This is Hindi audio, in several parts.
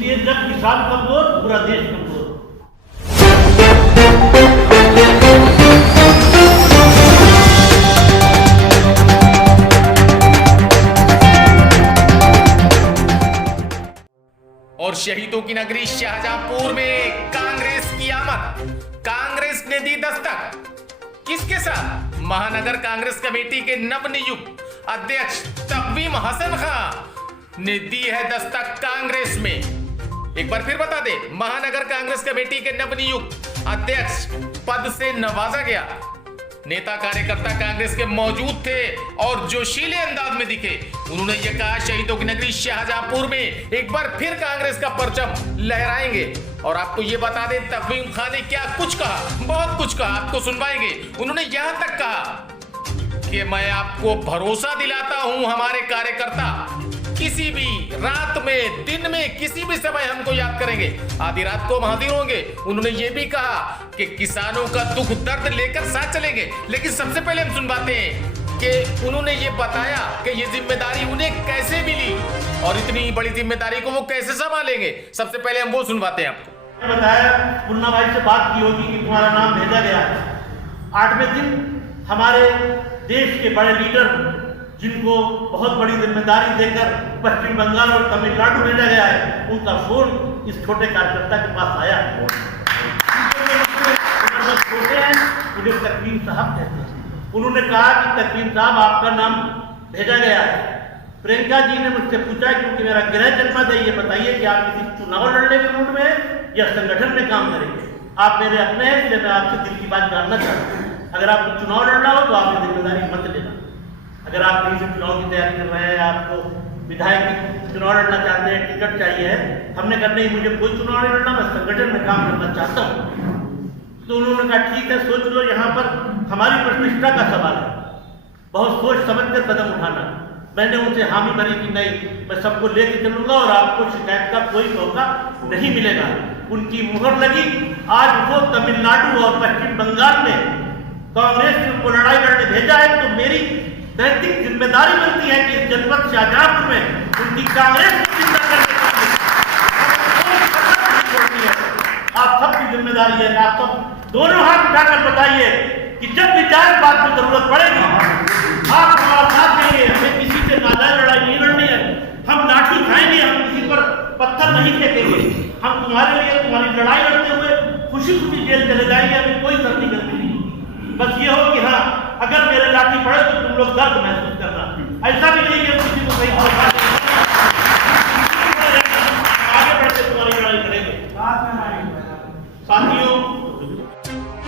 इसलिए जब किसान कमजोर, पूरा देश कमजोर। और शहीदों की नगरी शाहजहांपुर में कांग्रेस की आमद। कांग्रेस ने दी दस्तक। किसके साथ? महानगर कांग्रेस कमेटी के नवनियुक्त अध्यक्ष तकवीम हसन खां ने दी है दस्तक कांग्रेस में। एक बार फिर बता दे, महानगर कांग्रेस कमेटी के नवनियुक्त अध्यक्ष पद से नवाजा गया। नेता कार्यकर्ता कांग्रेस के मौजूद थे और जोशीले अंदाज में दिखे। उन्होंने यह कहा, शहीदों की नगरी शाहजहांपुर में एक बार फिर कांग्रेस का परचम लहराएंगे। और आपको यह बता दें, तकवीम खान ने क्या कुछ कहा, बहुत कुछ कहा, आपको सुनवाएंगे। उन्होंने यहां तक कहा कि मैं आपको भरोसा दिलाता हूं, हमारे कार्यकर्ता किसी भी रात में, दिन में, किसी भी समय हमको याद करेंगे, आधी रात को हम हाजिर होंगे। उन्होंने ये भी कहा कि किसानों का दुख दर्द लेकर साथ चलेंगे। लेकिन सबसे पहले हम सुनवाते हैं कि उन्होंने ये बताया कि ये जिम्मेदारी उन्हें कैसे मिली और इतनी बड़ी जिम्मेदारी को वो कैसे संभालेंगे। सबसे पहले हम वो सुनवाते हैं आपको। बताया, मुन्ना भाई से बात की होगी कि तुम्हारा नाम भेजा गया है। 8वें दिन हमारे देश के बड़े लीडर, जिनको बहुत बड़ी जिम्मेदारी देकर पश्चिम बंगाल और तमिलनाडु भेजा गया है, उनका फोन इस छोटे कार्यकर्ता के पास आया। छोटे हैं, मुझे तकवीम साहब कहते हैं। उन्होंने कहा कि तकवीम साहब, आपका नाम भेजा गया है। प्रियंका जी ने मुझसे पूछा, क्योंकि मेरा गृह जनपद है, ये बताइए कि आप किसी चुनाव लड़ने के मूड में हैं या संगठन में काम करेंगे। आप मेरे अपने हैं, इसलिए मैं आपसे दिल की बात जानना चाहता हूँ। अगर आपको चुनाव लड़ना हो तो आप ये जिम्मेदारी मत लेना। अगर आप कहीं से चुनाव की तैयारी कर रहे हैं, आपको विधायक की चुनाव लड़ना चाहते हैं, टिकट चाहिए है, हमने कहा नहीं, मुझे कोई चुनाव नहीं लड़ना, मैं संगठन में काम करना चाहता हूँ। तो उन्होंने कहा ठीक है, सोच लो, यहाँ पर हमारी प्रतिष्ठा का सवाल है, बहुत सोच समझ कर कदम उठाना। मैंने उनसे हामी भरी कि नहीं, मैं सबको लेके चलूंगा और आपको शिकायत का कोई मौका नहीं मिलेगा। उनकी मुहर लगी। आज वो तमिलनाडु और पश्चिम बंगाल में कांग्रेस ने उनको लड़ाई लड़ने भेजा है, तो मेरी नैतिक जिम्मेदारी बनती है कि इस जनपद शाहजहांपुर में उनकी कांग्रेस को जिंदा करने की आप सबकी जिम्मेदारी है। आप सब दोनों हाथ उठाकर बताइए कि जब भी जायज बात में जरूरत पड़ेगी, आप हमारा साथ देंगे। हमें किसी से नाजायज लड़ाई नहीं लड़नी है। हम लाठी खाएंगे, हम किसी पर पत्थर नहीं फेंकेंगे। हम तुम्हारे लिए तुम्हारी लड़ाई लड़ते हुए खुशी खुशी जेल चले जाएंगे। हमें कोई गर्मी नहीं। बस ये हो कि हाँ, अगर मेरे लाठी पड़े तो तुम लोग दर्द महसूस करना। ऐसा भी नहीं है किसी को सही आगे बढ़ते तुम्हारी लड़ाई करेंगे साथियों।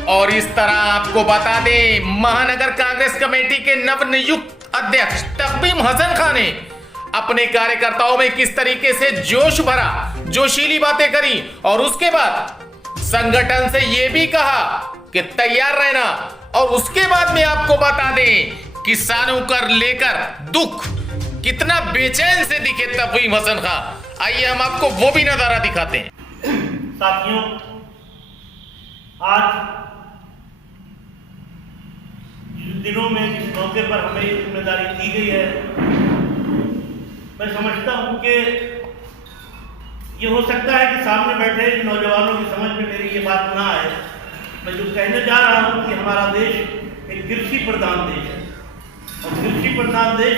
और इस तरह आपको बता दें, महानगर कांग्रेस कमेटी के नवनियुक्त अध्यक्ष तकवीम हसन खां ने अपने कार्यकर्ताओं में किस तरीके से जोश भरा, जोशीली बातें करी और उसके बाद संगठन से यह भी कहा कि तैयार रहना। और उसके बाद में आपको बता दें, किसानों कर लेकर दुख कितना बेचैन से दिखे तकवीम हसन खां। आइए हम आपको वो भी नजारा दिखाते हैं। साथियों, आज जिन दिनों में जिस मौके पर हमें ये जिम्मेदारी दी गई है, मैं समझता हूं कि ये हो सकता है कि सामने बैठे नौजवानों की समझ में मेरी ये बात ना आए। मैं जो कहने जा रहा हूं कि हमारा देश एक कृषि प्रधान देश है और कृषि प्रधान देश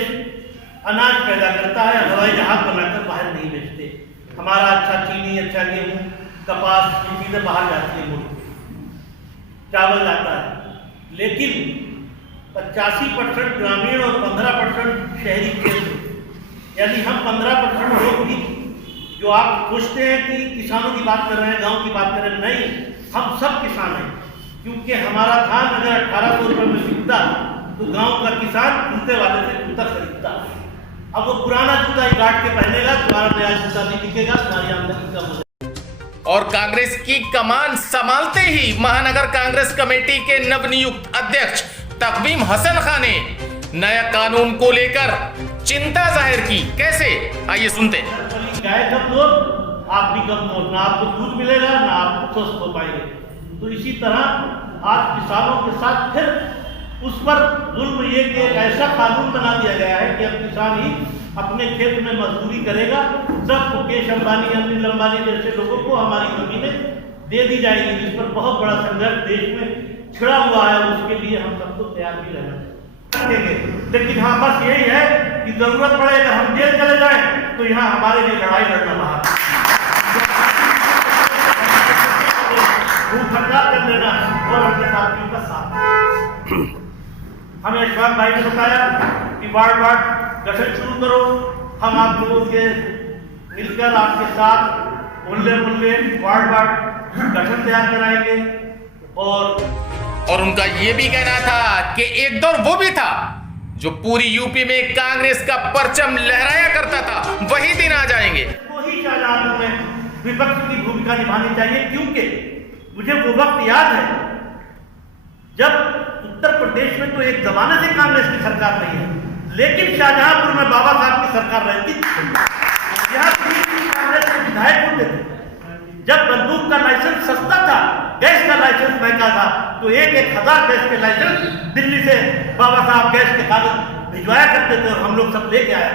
अनाज पैदा करता है, हवाई जहाज बनाकर बाहर नहीं बेचते। हमारा अच्छा चीनी, अच्छा गेहूँ, कपास, ये चीज़ें बाहर जाती है, मुल्क चावल जाता है। लेकिन 85% ग्रामीण और 15% शहरी क्षेत्र, यानी हम 15% लोग भी, जो आप सोचते हैं कि किसानों की बात कर रहे हैं, गांव की बात कर रहे हैं, नहीं, हम सब किसान हैं। क्योंकि हमारा धान अगर 1800 रुपये में बिकता तो गांव का किसान जूते वाले से जूता खरीदता। अब वो पुराना जूता ही काट के पहनेगा, तुम्हारा नया जूता नहीं बिकेगा, तुम्हारी आमदनी कम हो जाएगी। और कांग्रेस की कमान संभालते ही महानगर कांग्रेस कमेटी के नवनियुक्त अध्यक्ष तकवीम हसन खां ने नया कानून को लेकर चिंता जाहिर की। कैसे, आइए सुनते हैं। गाय कमजोर, आप भी कमजोर, ना आपको दूध मिलेगा ना आप स्वस्थ हो पाएंगे। तो इसी तरह आज किसानों के साथ फिर उस पर जुल्म ये कि एक ऐसा कानून बना दिया गया है कि अब किसान ही अपने खेत में मजदूरी करेगा, सब मुकेश अंबानी, अनिल अंबानी जैसे लोगों को हमारी जमीनें दे दी जाएगी, जिस पर बहुत बड़ा संघर्ष देश में छिड़ा हुआ है। उसके लिए हम सबको तैयार भी रहना चाहिए। लेकिन हाँ, बस यही है कि जरूरत पड़े अगर हम जेल चले जाएं तो यहाँ हमारे लिए लड़ाई लड़ना बाहर भूख हड़ताल कर लेना और अपने साथियों का साथ। हमें यशवंत भाई ने बताया कि वार्ड गठन शुरू करो, हम आप लोगों के मिलकर आपके साथ मूल्य वार्ड गठन तैयार कराएंगे। और उनका यह भी कहना था कि एक दौर वो भी था जो पूरी यूपी में कांग्रेस का परचम लहराया करता था, वही दिन आ जाएंगे। वही शाहजहांपुर में विपक्ष की भूमिका निभानी चाहिए, क्योंकि मुझे वो वक्त याद है जब उत्तर प्रदेश में तो एक जमाने से कांग्रेस की सरकार नहीं है, लेकिन शाहजहांपुर में बाबा साहब की सरकार रहती थी। यहाँ कांग्रेस के विधायक होते थे। जब बंदूक का लाइसेंस सस्ता था, गैस का लाइसेंस महंगा था, तो एक हजार गैस के लाइसेंस दिल्ली से बाबा साहब गैस के कागज भिजवाया करते थे और हम लोग सब लेके आए।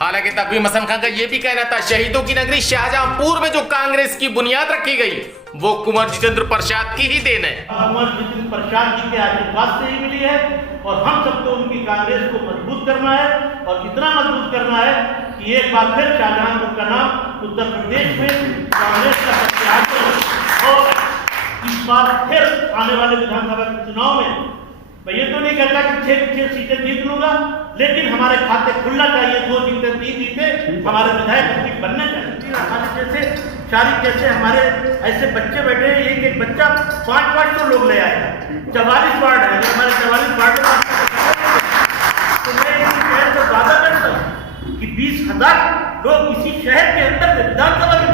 हालांकि तकवीम हसन खान का यह भी कहना था शहीदों की नगरी शाहजहांपुर में जो कांग्रेस की बुनियाद रखी गई वो कुंवर जितेंद्र प्रसाद की ही देन है। कुंवर जितेंद्र प्रसाद जी के आशीर्वाद से ही मिली है और हम सबको उनकी कांग्रेस को मजबूत करना है और इतना मजबूत करना है कि एक बार फिर शाहजहांपुर का नाम उत्तर प्रदेश में कांग्रेस का प्रत्याशी और इस बार फिर आने वाले विधानसभा के चुनाव में मैं ये तो नहीं कहता कि 6 सीटें जीत लूंगा, लेकिन हमारे खाते खुलना चाहिए। 2 जीते 3 जीते हमारे विधायक बनने चाहिए। हमारे जैसे शारिक जैसे हमारे ऐसे बच्चे बैठे हैं, एक बच्चा 500 लोग ले आएगा। 44 वार्ड है, अगर हमारे 44 वार्ड तो मैं इसी शहर को ज्यादा करता हूँ कि 20,000 लोग इसी शहर के अंदर से विधानसभा में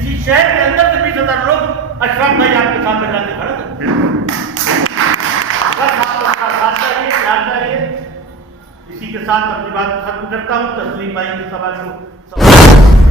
इसी शहर के अंदर से 20,000 लोग अशफाक भाई आपके सामने लाके खड़े थे। इसी के साथ अपनी बात खत्म करता हूँ। तस्लीम भाई के सवाल को